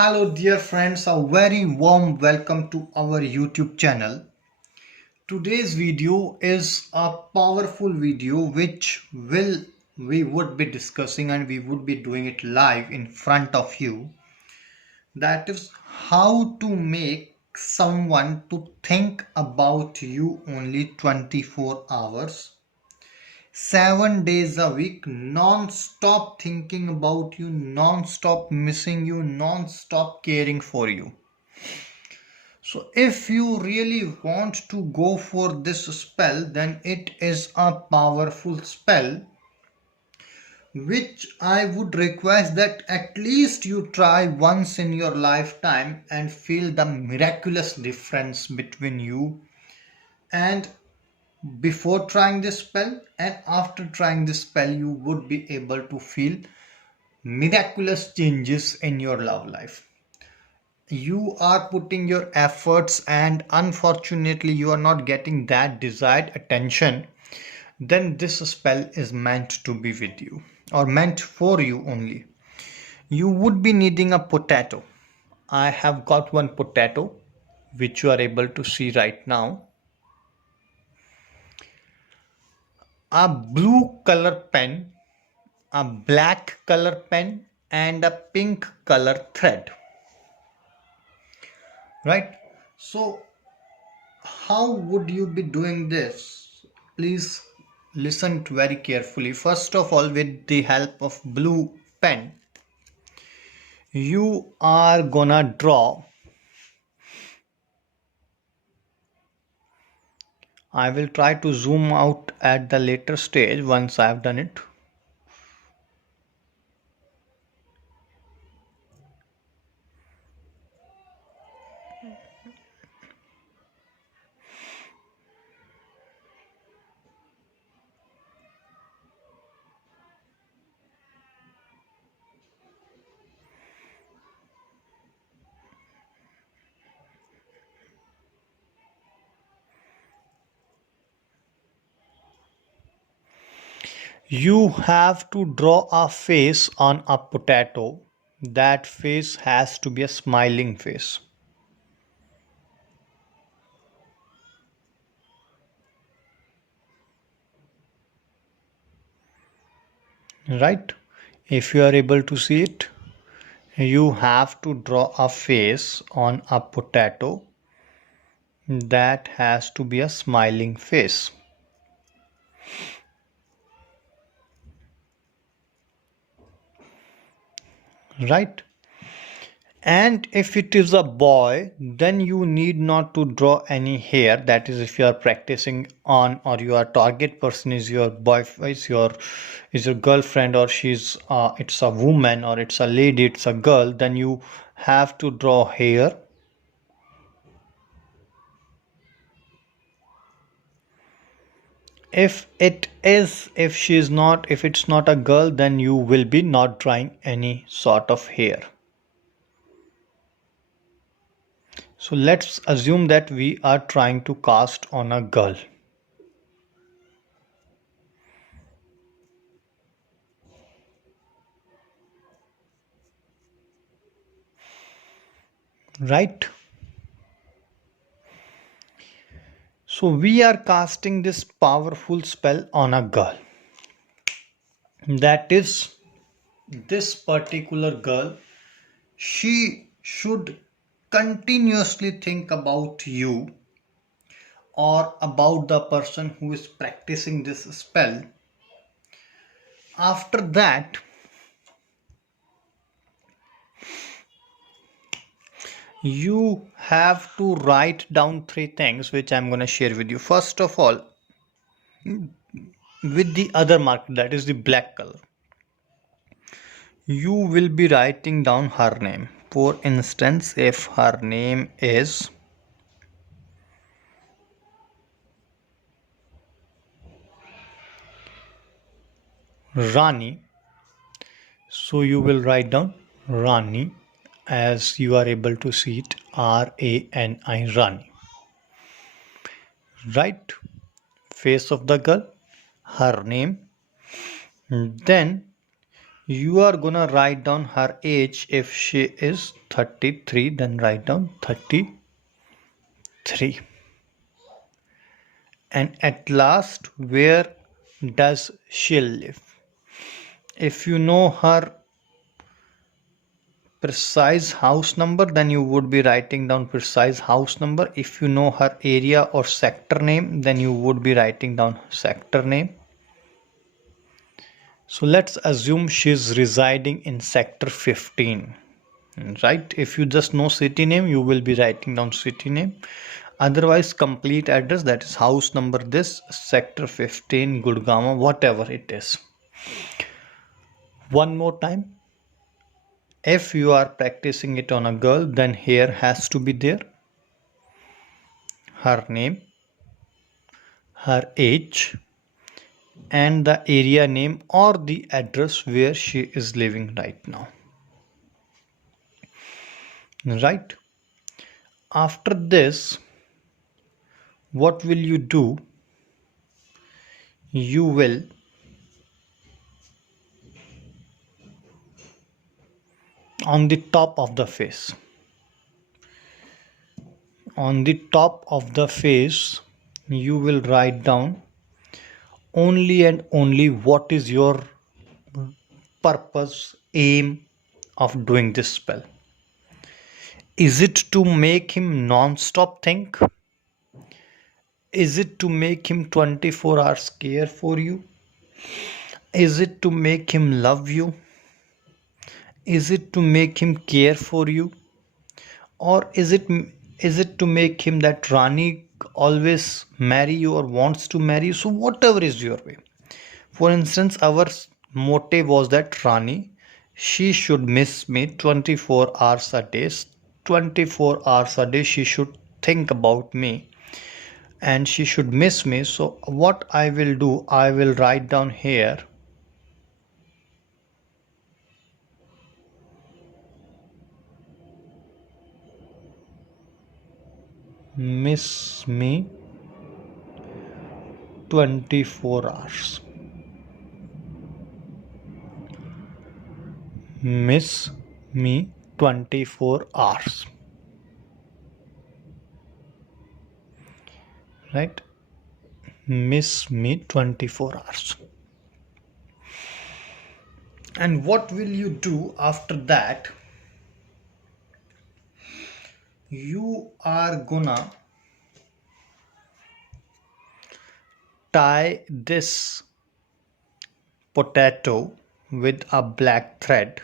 Hello, dear friends, a very warm welcome to our YouTube channel. Today's video is a powerful video which we would be discussing and we would be doing it live in front of you. That is how to make someone to think about you only 24 hours, 7 days a week, non-stop thinking about you, non-stop missing you, non-stop caring for you. So if you really want to go for this spell, then it is a powerful spell which I would request that at least you try once in your lifetime and feel the miraculous difference between you and before trying this spell and after trying this spell. You would be able to feel miraculous changes in your love life. You are putting your efforts and unfortunately you are not getting that desired attention, then this spell is meant to be with you or meant for you only. You would be needing a potato. I have got one potato which you are able to see right now, a blue color pen, a black color pen, and a pink color thread, right? So how would you be doing this? Please listen very carefully. First of all, with the help of blue pen, you are gonna draw. I will try to zoom out at the later stage once I have done it. You have to draw a face on a potato. That face has to be a smiling face. Right? If you are able to see it, you have to draw a face on a potato that has to be a smiling face. Right? And if it is a boy, then you need not to draw any hair. That is, if you are practicing on or your target person is your boyfriend, is your girlfriend, or she's it's a woman or it's a lady, it's a girl, then you have to draw hair. If it's not a girl, then you will be not drawing any sort of hair. So let's assume that we are trying to cast on a girl. Right? So we are casting this powerful spell on a girl. That is, this particular girl, she should continuously think about you or about the person who is practicing this spell. After that, you have to write down three things which I'm going to share with you. First of all, with the other marker, that is the black color, you will be writing down her name. For instance, if her name is Rani, so you will write down Rani, as you are able to see it, Rani, Rani. Right? Face of the girl, her name. Then You are gonna write down her age. If she is 33, then write down 33. And at last, where does she live? If you know her precise house number, then you would be writing down precise house number. If you know her area or sector name, then you would be writing down sector name. So let's assume she's residing in sector 15, right? If you just know city name, you will be writing down city name. Otherwise, complete address, that is house number this, sector 15, Gurgaon, whatever it is. One more time. If you are practicing it on a girl, then here has to be there her name, her age, and the area name or the address where she is living right now. Right? After this, what will you do? You will on the top of the face. On the top of the face, you will write down only and only what is your purpose, aim of doing this spell. Is it to make him non-stop think? Is it to make him 24 hours care for you? Is it to make him love you? Is it to make him care for you? Or is it to make him that Rani always marry you or wants to marry you? So whatever is your way. For instance, our motive was that Rani, she should miss me 24 hours a day. 24 hours a day she should think about me and she should miss me. So what I will do, I will write down here miss me 24 hours. Miss me 24 hours. Right? Miss me 24 hours. And what will you do after that? You are gonna tie this potato with a black thread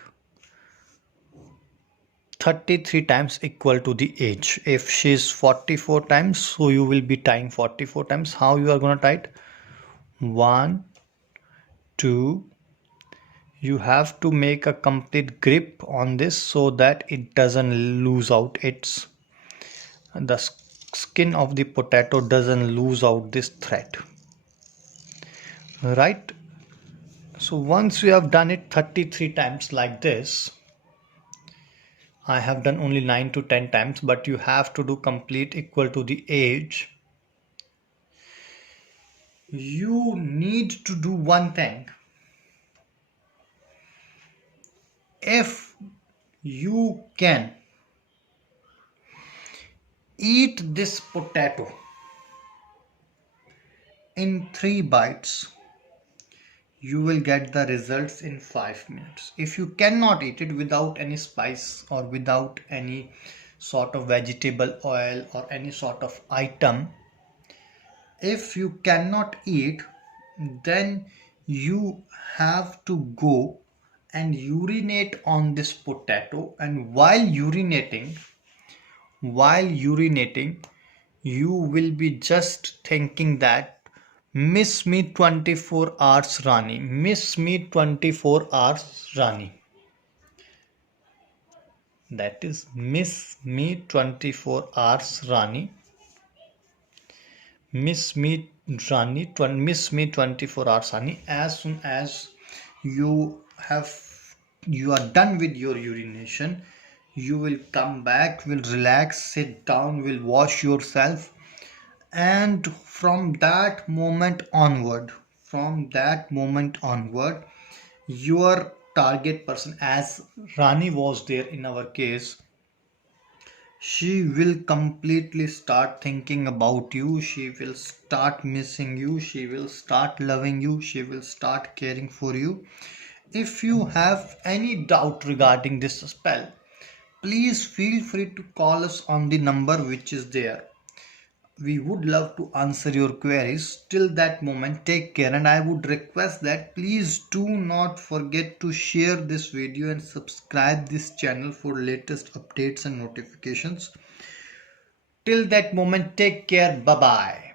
33 times equal to the age. If she is 44 times, so you will be tying 44 times. How you are going to tie it? 1, 2. You have to make a complete grip on this so that it doesn't lose out. The skin of the potato doesn't lose out this thread. Right? So once you have done it 33 times like this, I have done only 9 to 10 times, but you have to do complete equal to the age. You need to do one thing. If you can eat this potato in 3 bites, you will get the results in 5 minutes. If you cannot eat it without any spice or without any sort of vegetable oil or any sort of item, if you cannot eat, then you have to go and urinate on this potato, and while urinating you will be just thinking that miss me 24 hours Rani, miss me 24 hours Rani. That is miss me 24 hours Rani. Miss me Rani, miss me 24 hours Rani. As soon as you are done with your urination, you will come back, will relax, sit down, will wash yourself, and from that moment onward, your target person, as Rani was there in our case, she will completely start thinking about you. She will start missing you. She will start loving you. She will start caring for you. If you have any doubt regarding this spell, please feel free to call us on the number which is there. We would love to answer your queries. Till that moment, take care, and I would request that please do not forget to share this video and subscribe this channel for latest updates and notifications. Till that moment, take care. Bye bye.